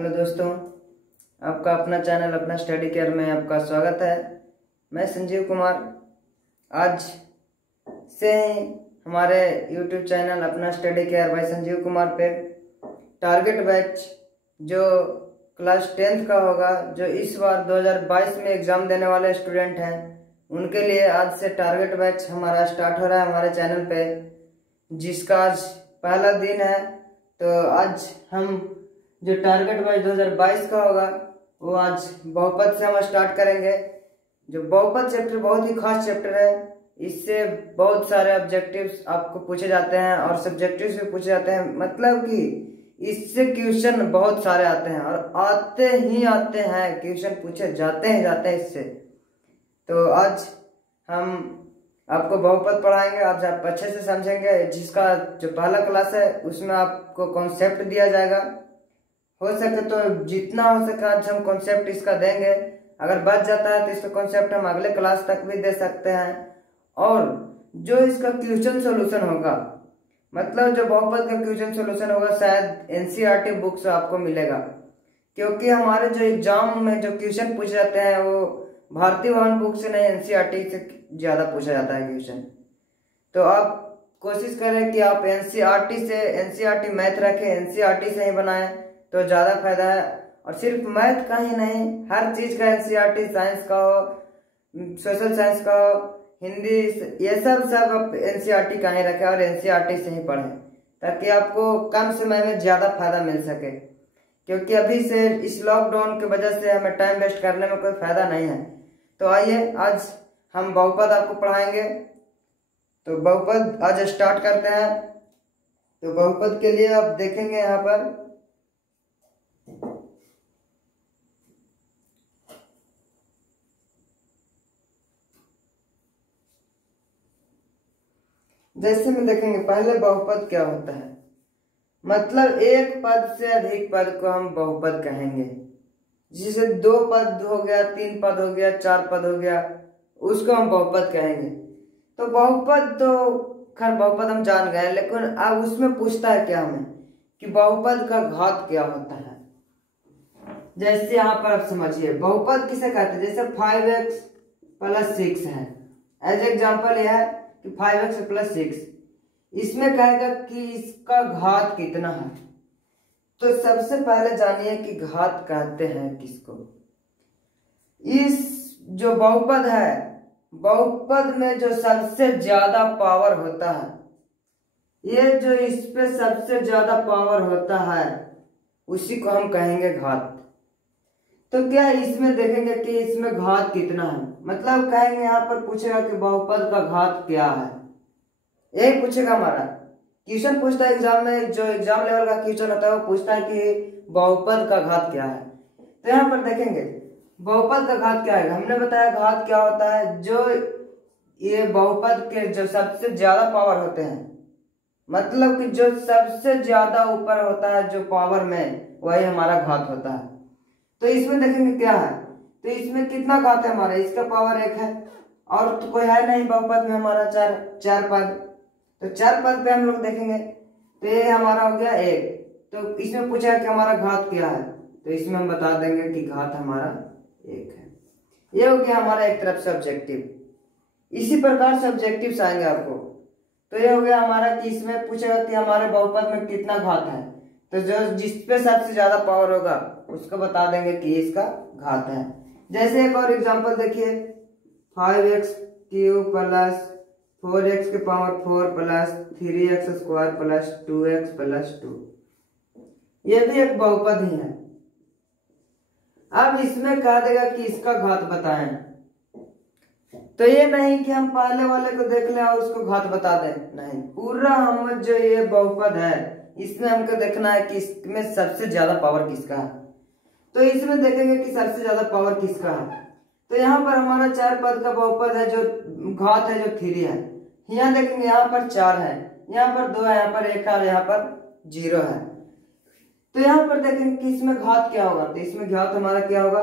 Hello दोस्तों, आपका अपना चैनल अपना स्टडी केयर में आपका स्वागत है। मैं संजीव कुमार। आज से ही हमारे यूट्यूब चैनल अपना study care by Sanjeev Kumar पे टारगेट बैच जो क्लास 10th का होगा, जो इस बार 2022 में एग्ज़ाम देने वाले स्टूडेंट हैं, उनके लिए आज से टारगेट बैच हमारा स्टार्ट हो रहा है हमारे चैनल पे, जिसका आज पहला दिन है। तो आज हम जो टारगेट बैच 2022 का होगा वो आज बहुपद से हम स्टार्ट करेंगे। जो बहुपद चैप्टर बहुत ही खास चैप्टर है। इससे बहुत सारे ऑब्जेक्टिव्स आपको पूछे जाते हैं और सब्जेक्टिव्स भी पूछे जाते हैं। मतलब कि इससे क्वेश्चन बहुत सारे आते हैं और आते हैं, क्वेश्चन पूछे जाते हैं इससे। तो आज हम आपको बहुपद पढ़ाएंगे, आज आप अच्छे से समझेंगे। जिसका जो पहला क्लास है उसमें आपको कॉन्सेप्ट दिया जाएगा। हो सके तो जितना हो सके आज हम कॉन्सेप्ट इसका देंगे। अगर बच जाता है तो इसका कॉन्सेप्ट हम अगले क्लास तक भी दे सकते हैं। और जो इसका क्वेश्चन सॉल्यूशन होगा, मतलब जो बहुपद का क्वेश्चन सॉल्यूशन होगा, शायद एनसीईआरटी बुक से आपको मिलेगा, क्योंकि हमारे जो एग्जाम में जो क्वेश्चन पूछे जाते हैं वो भारतीय भवन बुक से नहीं, एनसीईआरटी से ज्यादा पूछा जाता है क्वेश्चन। तो आप कोशिश करें कि आप एनसीईआरटी मैथ रखें, एनसीईआरटी से ही बनाएं तो ज्यादा फायदा है। और सिर्फ मैथ का ही नहीं, हर चीज का एनसीईआरटी, साइंस का हो, सोशल साइंस का हो, हिंदी, ये सब आप एनसीईआरटी का ही रखें और एनसीईआरटी से ही पढ़ें, ताकि आपको कम समय में ज्यादा फायदा मिल सके। क्योंकि अभी से इस लॉकडाउन की वजह से हमें टाइम वेस्ट करने में कोई फायदा नहीं है। तो आइए आज हम बहुपद आपको पढ़ाएंगे। तो बहुपद आज स्टार्ट करते हैं। तो बहुपद के लिए आप देखेंगे यहाँ पर जैसे में देखेंगे, पहले बहुपद क्या होता है। मतलब एक पद से अधिक पद को हम बहुपद कहेंगे। जिसे 2 पद हो गया, 3 पद हो गया, 4 पद हो गया, उसको हम बहुपद कहेंगे। तो बहुपद तो खैर बहुपद हम जान गए, लेकिन अब उसमें पूछता है क्या हमें कि बहुपद का घात क्या होता है। जैसे यहाँ पर आप समझिए, बहुपद किसे कहते हैं। जैसे 5x + 6 है, एज एग्जाम्पल यह है कि 5x + 6, इसमें कहेगा कि इसका घात कितना है। तो सबसे पहले जानिए कि घात कहते हैं किसको। इस जो बहुपद है, बहुपद में जो सबसे ज्यादा पावर होता है, ये जो इस पे सबसे ज्यादा पावर होता है, उसी को हम कहेंगे घात। तो क्या इसमें देखेंगे कि इसमें घात कितना है। मतलब कहेंगे, यहाँ पर पूछेगा कि बहुपद का घात क्या है, यही पूछेगा। हमारा क्वेश्चन पूछता है एग्जाम में, जो एग्जाम लेवल का क्वेश्चन होता है वो पूछता है कि बहुपद का घात क्या है। तो यहाँ पर देखेंगे बहुपद का घात क्या है। हमने बताया घात क्या होता है, जो ये बहुपद के जो सबसे ज्यादा पावर होते हैं, मतलब कि जो सबसे ज्यादा ऊपर होता है जो पावर में, वही हमारा घात होता है। तो इसमें देखेंगे क्या है। तो इसमें कितना घात है हमारा, इसका पावर 1 है और तो कोई है नहीं बहुपद में हमारा चार पद। तो 4 पद पे हम लोग देखेंगे तो ये हमारा हो गया 1। तो इसमें पूछा कि हमारा घात क्या है, तो इसमें हम बता देंगे कि घात हमारा 1 है। ये हो गया हमारा एक तरफ से ऑब्जेक्टिव। इसी प्रकार से ऑब्जेक्टिव्स आएंगे आपको। तो ये हो गया हमारा कि इसमें पूछेगा कि हमारे बहुपद में कितना घात है। तो जो जिसपे सबसे ज्यादा पावर होगा उसको बता देंगे कि इसका घात है। जैसे एक और एग्जांपल देखिए, 5x³ + 4x⁴ + 3x² + 2x + 2, ये भी एक बहुपद ही है। अब इसमें कह देगा कि इसका घात बताएं। तो ये नहीं कि हम पहले वाले को देख लें और उसको घात बता दें, नहीं, पूरा हम जो ये बहुपद है इसमें हमको देखना है कि इसमें सबसे ज्यादा पावर किसका है। तो इसमें देखेंगे कि सबसे ज्यादा पावर किसका है। तो यहाँ पर हमारा 4 पद का बहुपद है, जो घात है जो 3 है। यहाँ देखेंगे यहाँ पर 4 है, यहाँ पर 2 है, यहाँ पर 1 है और यहाँ पर 0 है। तो यहाँ पर देखेंगे कि इसमें घात क्या होगा। तो इसमें घात हमारा क्या होगा,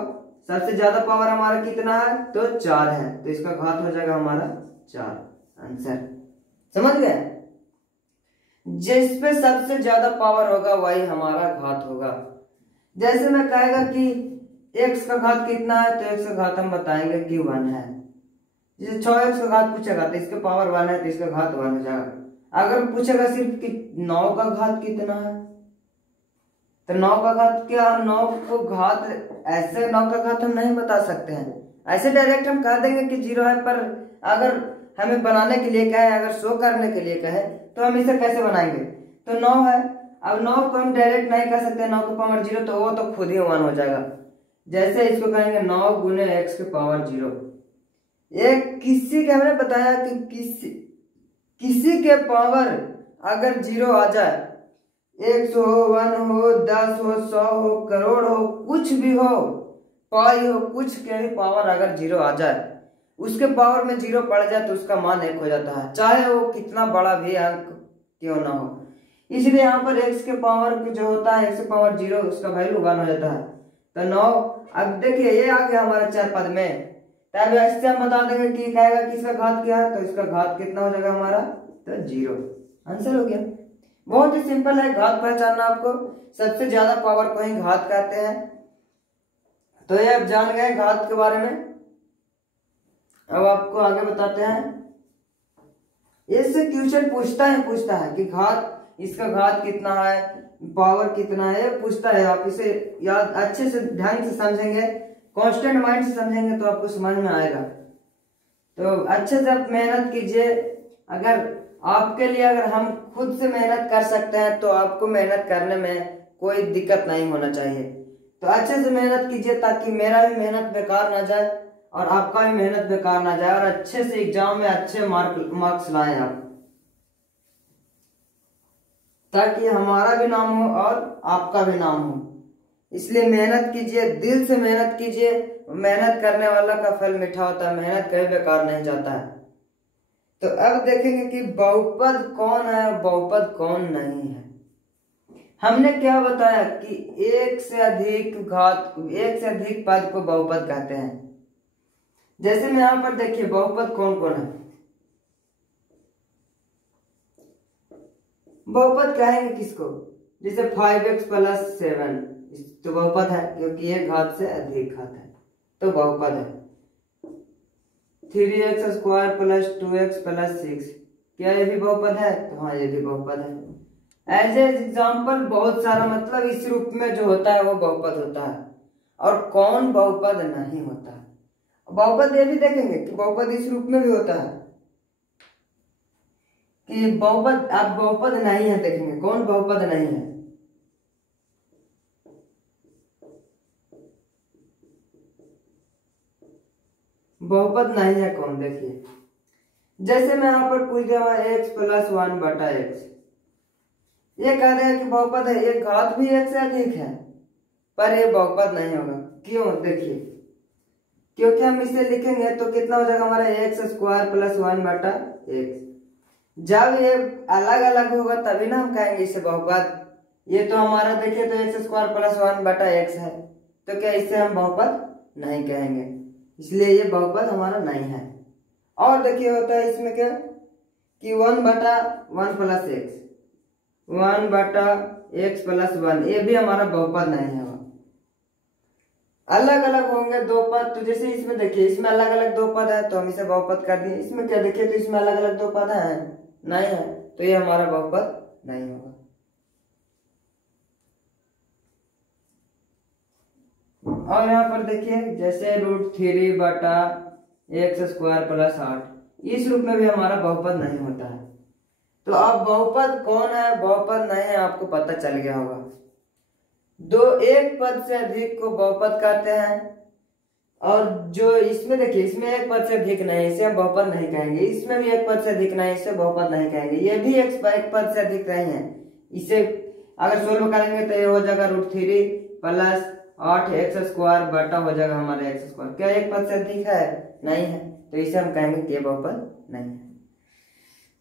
सबसे ज्यादा पावर हमारा कितना है, तो 4 है, तो इसका घात हो जाएगा हमारा 4। आंसर समझ गए। जिस पे सबसे ज्यादा पावर होगा वही हमारा घात होगा। जैसे मैं कहेगा कि x का घात कितना है तो x का घात हम बताएंगे कि 1 है। जैसे 6x का घात पूछेगा तो इसके पावर 1 है तो इसका घात 1 हो जाएगा। अगर पूछेगा सिर्फ कि 9 का घात कितना है तो 9 का घात क्या, हम 9 को घात ऐसे 9 का घात हम नहीं बता सकते हैं, ऐसे डायरेक्ट हम कह देंगे कि 0 है। पर अगर हमें बनाने के लिए कहे, अगर शो करने के लिए कहे तो हम इसे कैसे बनाएंगे, तो 9 है। अब 9 को हम डायरेक्ट नहीं कर सकते, 9 की पावर 0 तो वो तो खुद ही 1 हो जाएगा। जैसे इसको कहेंगे 9 गुने x के पावर 0। ये किसी के हमने बताया कि किसी के पावर अगर 0 आ जाए, 100 हो, 1 हो, 10 हो, 100 हो, करोड़ हो, कुछ भी हो, पाई हो, कुछ के भी पावर अगर 0 आ जाए, उसके पावर में 0 पड़ जाए तो उसका मान 1 हो जाता है, चाहे वो कितना बड़ा भी अंक क्यों ना हो। इसलिए यहाँ पर x के पावर जो होता है, x के पावर 0, उसका वैल्यू 1 हो जाता है। तो 9, अब देखिए ये आ गया हमारे 4 पद में, तब ऐसे हम बता देंगे कि कहेगा कि इसका घात क्या है, तो इसका घात कितना हो जाएगा हमारा, तो 0। आंसर हो गया। बहुत ही सिंपल है घात पहचानना। आपको सबसे ज्यादा पावर को ही घात कहते हैं। तो ये आप जान गए घात के बारे में। अब आपको आगे बताते हैं, इससे क्वेश्चन पूछता है कि घात, इसका घात कितना है, पावर कितना है, ये पूछता है। आप इसे याद अच्छे से ढंग से समझेंगे, कांस्टेंट माइंड से समझेंगे तो आपको समझ में आएगा। तो अच्छे से आप मेहनत कीजिए। अगर आपके लिए, अगर हम खुद से मेहनत कर सकते हैं तो आपको मेहनत करने में कोई दिक्कत नहीं होना चाहिए। तो अच्छे से मेहनत कीजिए ताकि मेरा भी मेहनत बेकार ना जाए और आपका भी मेहनत बेकार ना जाए, और अच्छे से एग्जाम में अच्छे मार्क्स लाएं आप, ताकि हमारा भी नाम हो और आपका भी नाम हो। इसलिए मेहनत कीजिए, दिल से मेहनत कीजिए। मेहनत करने वाला का फल मीठा होता है, मेहनत कभी बेकार नहीं जाता है। तो अब देखेंगे कि बहुपद कौन है, बहुपद कौन नहीं है। हमने क्या बताया कि एक से अधिक पद को बहुपद कहते हैं। जैसे में यहां पर देखिए बहुपद कौन कौन है। बहुपद कहेंगे किसको, जैसे 5x + 7 तो बहुपद है, क्योंकि एक घात से अधिक घात है तो बहुपद है। 3x² + 2x + 6 क्या ये भी बहुपद है, तो हाँ ये भी बहुपद है। एज एग्जाम्पल बहुत सारा, मतलब इस रूप में जो होता है वो बहुपद होता है। और कौन बहुपद नहीं होता है, बहुपद ये भी देखेंगे कि बहुपद इस रूप में भी होता है कि बहुपद, आप बहुपद नहीं है देखेंगे कौन बहुपद नहीं है। बहुपद नहीं है कौन, देखिए जैसे मैं यहाँ पर पूछ दिया x + 1/x, ये कह रहे हैं कि बहुपद है, एक घात भी एक से अधिक है पर ये बहुपद नहीं होगा। क्यों, देखिए क्योंकि हम इसे लिखेंगे तो कितना हो जाएगा हमारा x² + 1/x। जब ये अलग अलग होगा तभी ना हम कहेंगे इसे बहुपद। ये तो हमारा देखिए तो x² + 1/x है, तो क्या इससे हम बहुपद नहीं कहेंगे, इसलिए ये बहुपद हमारा नहीं है। और देखिए होता है इसमें क्या कि 1/1 + x, 1/x + 1, ये भी हमारा बहुपद नहीं है। अलग अलग होंगे दो पद, तो जैसे इसमें देखिए इसमें अलग अलग दो पद है तो हम इसे बहुपद कर दिए। इसमें क्या देखिए तो इसमें अलग अलग दो पद है नहीं है, तो ये हमारा बहुपद नहीं होगा। और यहाँ पर देखिए जैसे √3/x² + 8, इस रूप में भी हमारा बहुपद नहीं होता है। तो अब बहुपद कौन है, बहुपद नहीं है, आपको पता चल गया होगा। एक पद से अधिक को बहुपद कहते हैं। और जो इसमें देखिए इसमें एक पद से अधिक नहीं, इसे हम बहुपद नहीं कहेंगे। इसमें भी एक पद से अधिक नहीं, इसे बहुपद नहीं कहेंगे। ये भी एक पद से अधिक नहीं है, इसे अगर सोल्व करेंगे तो ये हो जाएगा √3 + 8x² बटा हो जाएगा हमारा x²। क्या एक पद से अधिक है, नहीं है, तो इसे हम कहेंगे कि बहुपद नहीं है।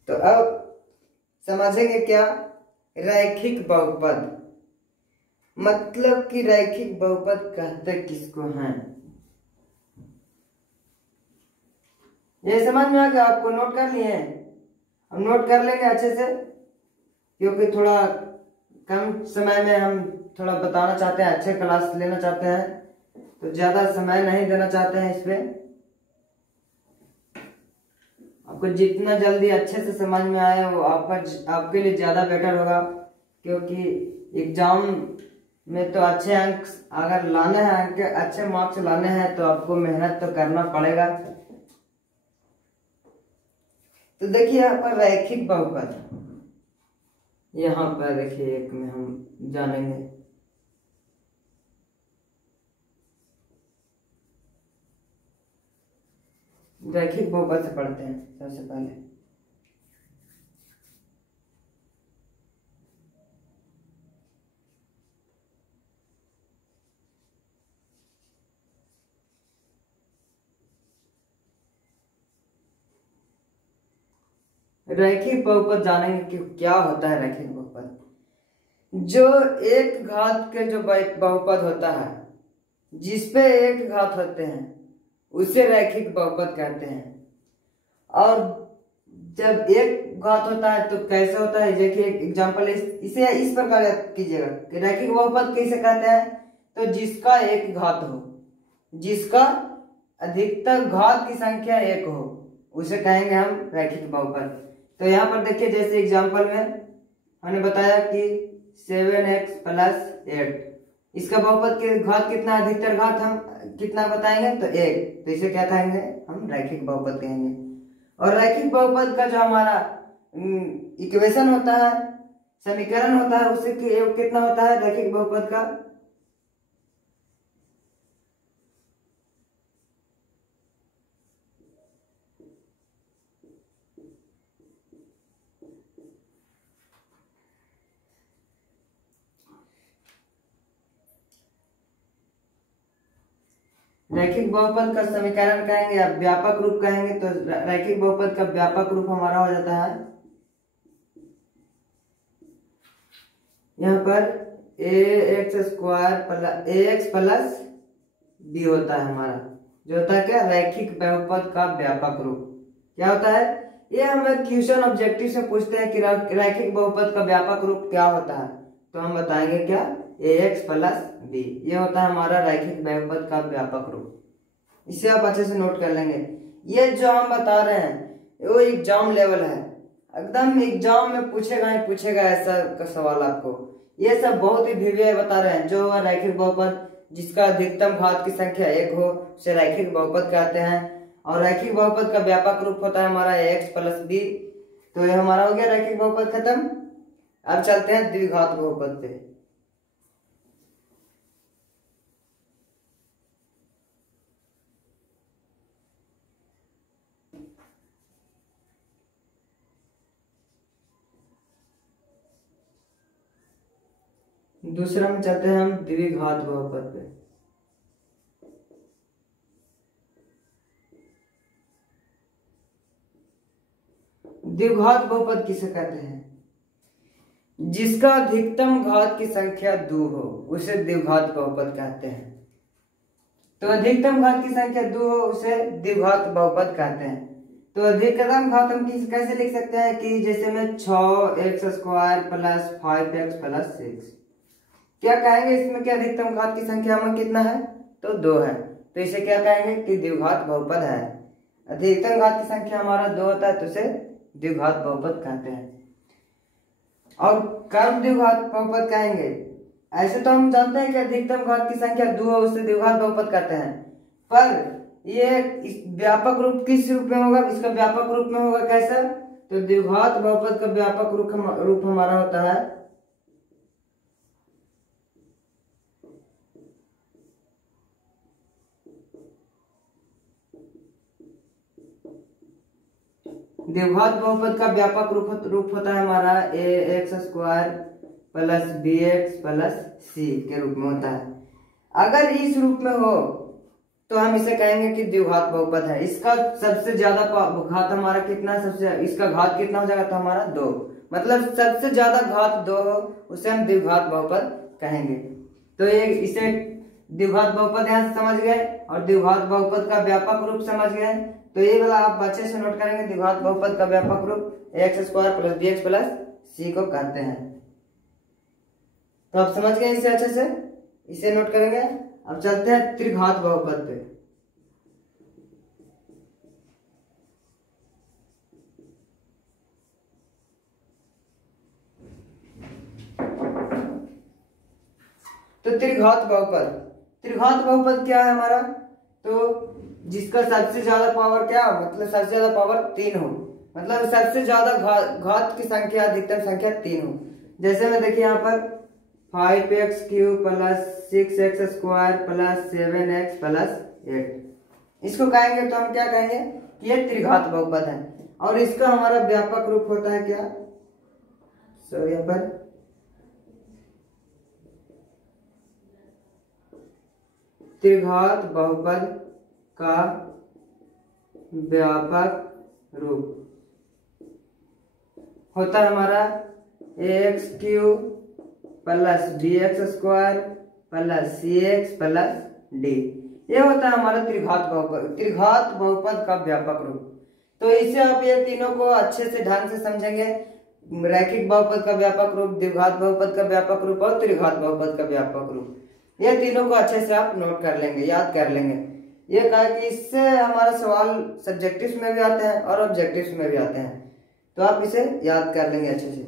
तो अब समझेंगे क्या रैखिक बहुपद, मतलब कि रैखिक बहुपद कहते किसको हैं, ये समझ में आ गया आपको, नोट कर लिए? हम नोट कर लेंगे अच्छे से, क्योंकि थोड़ा कम समय में हम थोड़ा बताना चाहते हैं, अच्छे क्लास लेना चाहते हैं, तो ज्यादा समय नहीं देना चाहते हैं इस पे। आपको जितना जल्दी अच्छे से समझ में आए वो आपके लिए ज्यादा बेटर होगा, क्योंकि एग्जाम में तो अच्छे अंक अगर लाने हैं, अंक अच्छे मार्क्स लाने हैं तो आपको मेहनत तो करना पड़ेगा। तो देखिए यहाँ पर रैखिक बहुपद, यहाँ पर देखिए एक में हम जानेंगे। रैखिक बहुपद से पढ़ते हैं सबसे पहले। रैखिक बहुपद जानेंगे कि क्या होता है रैखिक बहुपद। जो एक घात के जो बहुपद होता है, जिसपे एक घात होते हैं, उसे रैखिक बहुपद कहते हैं। और जब एक घात होता है तो कैसे होता है, देखिए एक एग्जांपल इसे इस प्रकार याद कीजिएगा कि रैखिक बहुपद कैसे कहते हैं, तो जिसका एक घात हो, जिसका अधिकतम घात की संख्या एक हो, उसे कहेंगे हम रैखिक बहुपद। तो यहाँ पर देखिए जैसे एग्जांपल में हमने बताया कि 7x + 8, इसका बहुपद के घात कितना, अधिकतर घात हम कितना बताएंगे तो 1, तो इसे क्या कहेंगे हम रैखिक बहुपद कहेंगे। और रैखिक बहुपद का जो हमारा इक्वेशन होता है, समीकरण होता है, उसे कितना होता है रैखिक बहुपद का, रैखिक बहुपद का समीकरण कहेंगे या व्यापक रूप कहेंगे, तो रैखिक बहुपद का व्यापक रूप हमारा हो जाता है यहाँ पर ax + b होता है हमारा, जो होता है क्या रैखिक बहुपद का व्यापक रूप। क्या होता है ये हमें क्वेश्चन ऑब्जेक्टिव से पूछते हैं कि रैखिक बहुपद का व्यापक रूप क्या होता है, तो हम बताएंगे क्या ax + b, ये होता है हमारा रैखिक बहुपद का व्यापक रूप। इसे आप अच्छे से नोट कर लेंगे। ये जो हम बता रहे हैं वो एग्जाम लेवल है, एकदम एग्जाम में पूछेगा ही पूछेगा ऐसा का सवाल आपको। ये सब बहुत ही भिन्न बता रहे हैं। जो रैखिक बहुपद जिसका अधिकतम घात की संख्या 1 हो, उसे रैखिक बहुपद कहते हैं। और रैखिक बहुपद का व्यापक रूप होता है हमारा ax + b। तो ये हमारा हो गया रैखिक बहुपद खत्म। अब चलते हैं द्विघात बहुपद पे। दूसरा में चलते हैं हम द्विघात बहुपद पे। द्विघात बहुपद किसे कहते हैं, जिसका अधिकतम घात की संख्या 2 हो, उसे द्विघात बहुपद कहते हैं। तो अधिकतम घात की संख्या 2 हो उसे द्विघात बहुपद कहते हैं। तो अधिकतम घात हम कैसे लिख सकते हैं कि जैसे में 6x² + 5x + 6, क्या कहेंगे इसमें कि अधिकतम घात की संख्या में कितना है तो 2 है, तो इसे क्या कहेंगे कि द्विघात बहुपद है। अधिकतम घात की संख्या हमारा 2 होता है तो उसे द्विघात बहुपद कहते हैं। और कब द्विघात बहुपद कहेंगे, ऐसे तो हम जानते हैं कि अधिकतम घात की संख्या 2 है उसे द्विघात बहुपद कहते हैं, पर ये इस व्यापक रूप किस रूप में होगा, इसका व्यापक रूप में होगा कैसा, तो द्विघात बहुपद का व्यापक रूप हमारा होता है द्विघात बहुपद का व्यापक रूप होता है हमारा ax² + bx + c के रूप में होता है। अगर इस रूप में हो तो हम इसे कहेंगे कि द्विघात बहुपद है। इसका सबसे ज्यादा घात हमारा कितना, इसका घात कितना हो जाएगा तो हमारा 2, मतलब सबसे ज्यादा घात 2 हो उसे हम द्विघात बहुपद कहेंगे। तो ये इसे द्विघात बहुपद यहाँ से समझ गए और द्विघात बहुपद का व्यापक रूप समझ गए। तो ये वाला आप अच्छे से नोट करेंगे, द्विघात बहुपद का व्यापक रूप ax² + bx + c को कहते हैं। तो आप समझ गए इसे अच्छे से, इसे नोट करेंगे। अब चलते हैं त्रिघात बहुपद पे। तो त्रिघात बहुपद क्या है हमारा? तो जिसका सबसे ज्यादा पावर क्या, मतलब सबसे ज्यादा पावर 3 हो, मतलब सबसे ज्यादा घात की संख्या, अधिकतम संख्या 3 हो। जैसे में देखिए यहाँ पर 5x³ plus 6x² plus 7x plus 8, इसको कहेंगे तो हम क्या कहेंगे कि ये त्रिघात बहुपद है। और इसका हमारा व्यापक रूप होता है क्या, सॉरी यहाँ पर त्रिघात बहुपद का व्यापक रूप होता है हमारा ax³ plus bx² plus cx plus d। ये होता है हमारा त्रिघात बहुपद का व्यापक रूप। तो इसे आप ये तीनों को अच्छे से ढंग से समझेंगे, रैखिक बहुपद का व्यापक रूप, द्विघात बहुपद का व्यापक रूप और त्रिघात बहुपद का व्यापक रूप। ये तीनों को अच्छे से आप नोट कर लेंगे, याद कर लेंगे। ये कहा कि इससे हमारा सवाल सब्जेक्टिव्स में भी आते हैं और ऑब्जेक्टिव्स में भी आते हैं, तो आप इसे याद कर लेंगे अच्छे से।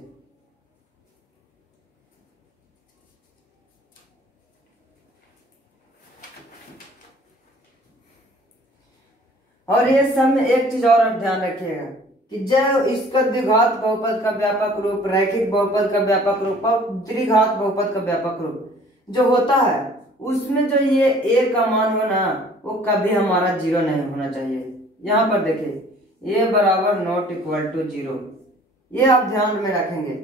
और ये सब में एक चीज और आप ध्यान रखिएगा कि जब इसका द्विघात बहुपद का व्यापक रूप, रैखिक बहुपद का व्यापक रूप और त्रिघात बहुपद का व्यापक रूप जो होता है, उसमें जो ये a का मान हो ना, वो कभी हमारा 0 नहीं होना चाहिए। यहाँ पर देखिए a बराबर नॉट इक्वल टू 0, ये आप ध्यान में रखेंगे,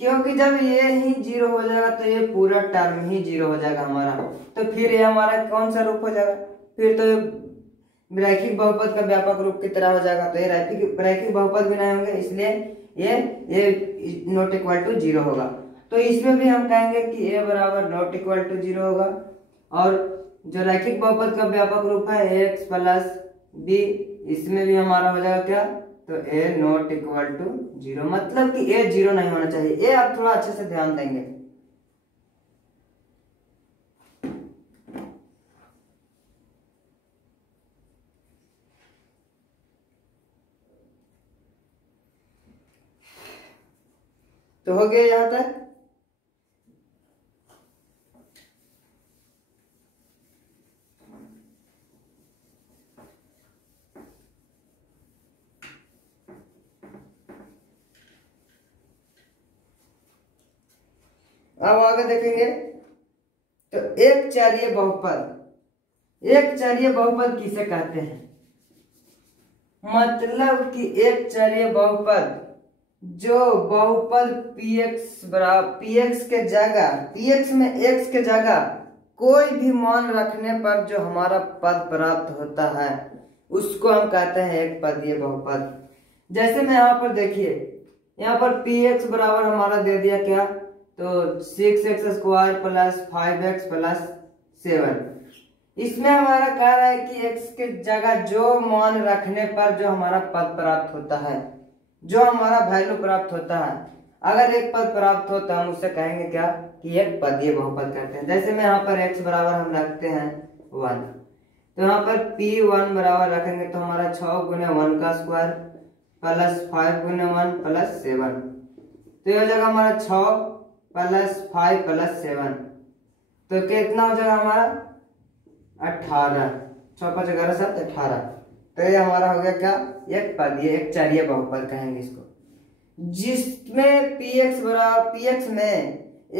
क्योंकि जब ये ही 0 हो जाएगा तो ये पूरा टर्म ही 0 हो जाएगा हमारा। तो फिर ये हमारा कौन सा रूप हो जाएगा, फिर तो रैखिक बहुपद का व्यापक रूप की तरह हो जाएगा। तो ये रैखिक बहुपद भी नहीं होंगे, इसलिए ये नॉट इक्वल टू 0 होगा। तो इसमें भी हम कहेंगे कि a बराबर नॉट इक्वल टू 0 होगा। और जो रैखिक बहुपद का व्यापक रूप है ax प्लस b, इसमें भी हमारा हो जाएगा क्या, तो a नॉट इक्वल टू 0, मतलब कि a 0 नहीं होना चाहिए। ये आप थोड़ा अच्छे से ध्यान देंगे। तो हो गया यहां तक। अब आगे देखेंगे तो एक चरीय बहुपद किसे कहते हैं? मतलब कि एक चरीय बहुपद जो बहुपद px के जगह, px में x के जगह कोई भी मान रखने पर जो हमारा पद प्राप्त होता है, उसको हम कहते हैं एक पदीय बहुपद। जैसे में यहाँ पर देखिए, यहाँ पर px बराबर हमारा दे दिया क्या, तो 6x² प्लस 5x प्लस 7। इसमें हमारा कह रहा है कि x के जगह जो मान रखने पर जो हमारा पद प्राप्त होता है, जो हमारा वैल्यू प्राप्त होता है, अगर एक पद प्राप्त हो तो हम उससे कहेंगे क्या कि एक पदीय बहुपद कहते हैं। जैसे में यहाँ पर x बराबर हम रखते हैं 1, तो यहाँ पर p1 बराबर रखेंगे तो हमारा 6 गुने 1 का स्क्वायर प्लस 5 गुने 1 प्लस 7। तो ये हो जाएगा हमारा 6 प्लस 5 प्लस 7, तो कितना हो जाएगा हमारा 18, 6 5 11 7 18। तो ये हमारा हो गया क्या, एक पदीय, एक चरीय बहुपद कहेंगे इसको, जिसमें px में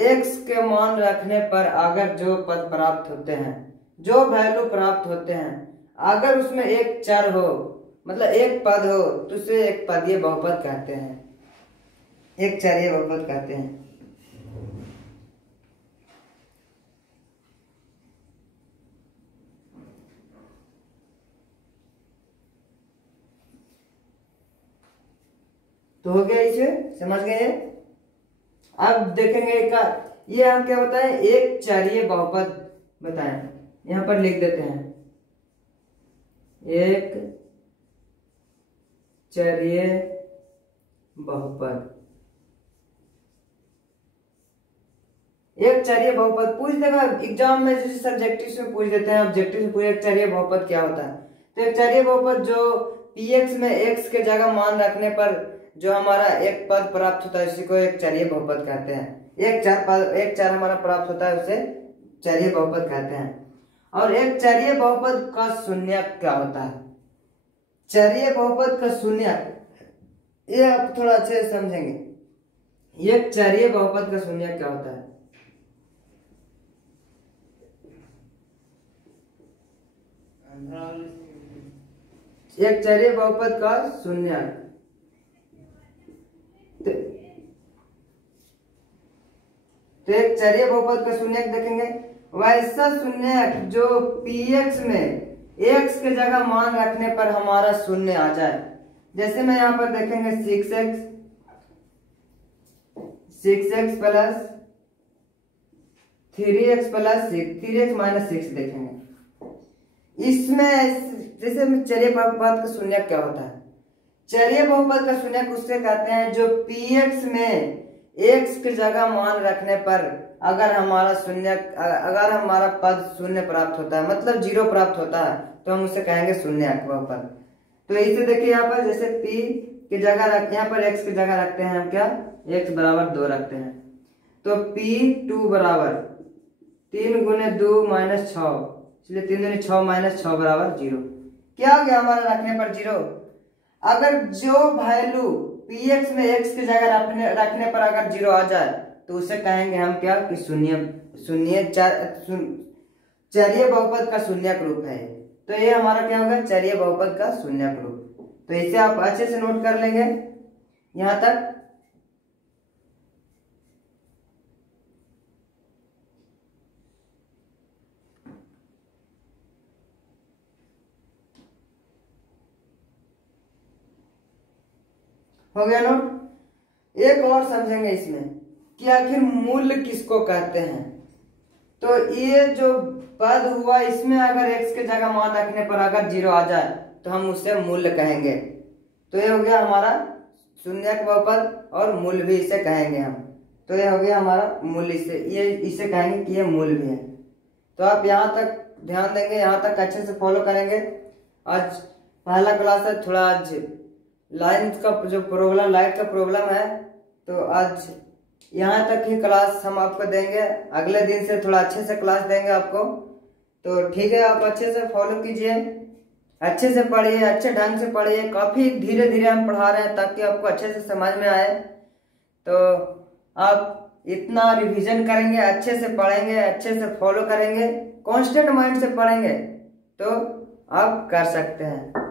x के मान रखने पर अगर जो पद प्राप्त होते हैं, जो वैल्यू प्राप्त होते हैं, अगर उसमें एक चर हो, मतलब एक पद हो, तो उसे एक पदीय बहुपद कहते हैं, एक चरीय बहुपद कहते हैं। तो हो गया, इसे समझ गए। अब देखेंगे का ये हम क्या बताएं, एक चरीय बहुपद बताएं। यहां पर लिख देते हैं एक चरीय बहुपद। एक चरिय बहुपद पूछ देगा एग्जाम में, जैसे सब्जेक्टिव से पूछ देते हैं, ऑब्जेक्टिव से पूछ, एक चरिय बहुपद क्या होता है। तो एक चरिय बहुपद जो px में x के जगह मान रखने पर जो हमारा एक पद प्राप्त होता है उसी को एक चरिय बहुपद कहते हैं। एक चार हमारा प्राप्त होता है उसे चरिय बहुपद कहते हैं। और एक चरिय बहुपद का शून्यक क्या होता है? चरिय बहुपद का शून्यक, ये आप थोड़ा अच्छे से समझेंगे। एक चरिय बहुपद का शून्यक क्या होता है? एक चरिय बहुपद का शून्यक, तो एक चरिय बहुपद का शून्यक देखेंगे, वैसा शून्यक जो px में x के जगह मान रखने पर हमारा शून्य आ जाए। जैसे मैं यहाँ पर देखेंगे 6x plus 3x plus 3x minus 6 देखेंगे। इसमें जैसे चरिय बहुपद का शून्यक क्या होता है? चरिय बहुपद का शून्यक उससे कहते हैं जो px में x की जगह मान रखने पर अगर हमारा पद शून्य प्राप्त होता है, मतलब 0 प्राप्त होता है, तो हम उसे कहेंगे शून्यक बहुपद। तो इसे देखिए यहाँ पर जैसे p की जगह यहाँ पर x की जगह रखते हैं हम क्या, x बराबर 2 रखते हैं। तो p2 बराबर 3 गुने 2 माइनस 6, इसलिए 3 दूनी 6 माइनस 6 बराबर 0। क्या हो गया हमारा रखने पर 0? अगर जो वैल्यू px में x की जगह रखने पर अगर 0 आ जाए तो उसे कहेंगे हम क्या कि चरिय बहुपद का शून्यक रूप है। तो ये हमारा क्या होगा, चरिय बहुपद का शून्यक रूप। तो इसे आप अच्छे से नोट कर लेंगे यहां तक। हो गया नोट। एक और समझेंगे इसमें कि आखिर मूल्य किसको कहते हैं। तो ये जो पद हुआ इसमें अगर x के जगह मान रखने पर अगर 0 आ जाए तो हम उसे मूल्य कहेंगे। तो ये हो गया हमारा शून्यक बहुपद, और मूल्य भी इसे कहेंगे हम। तो ये हो गया हमारा मूल्य, इसे कहेंगे कि ये मूल्य भी है। तो आप यहाँ तक ध्यान देंगे, यहाँ तक अच्छे से फॉलो करेंगे। आज पहला क्लास है, थोड़ा आज लाइन का जो प्रॉब्लम, लाइट का प्रॉब्लम है, तो आज यहाँ तक ही क्लास हम आपको देंगे। अगले दिन से थोड़ा अच्छे से क्लास देंगे आपको। तो ठीक है, आप अच्छे से फॉलो कीजिए, अच्छे से पढ़िए, अच्छे ढंग से पढ़िए। काफी धीरे धीरे हम पढ़ा रहे हैं ताकि आपको अच्छे से समझ में आए। तो आप इतना रिवीजन करेंगे, अच्छे से पढ़ेंगे, अच्छे से फॉलो करेंगे, कांस्टेंट माइंड से पढ़ेंगे तो आप कर सकते हैं।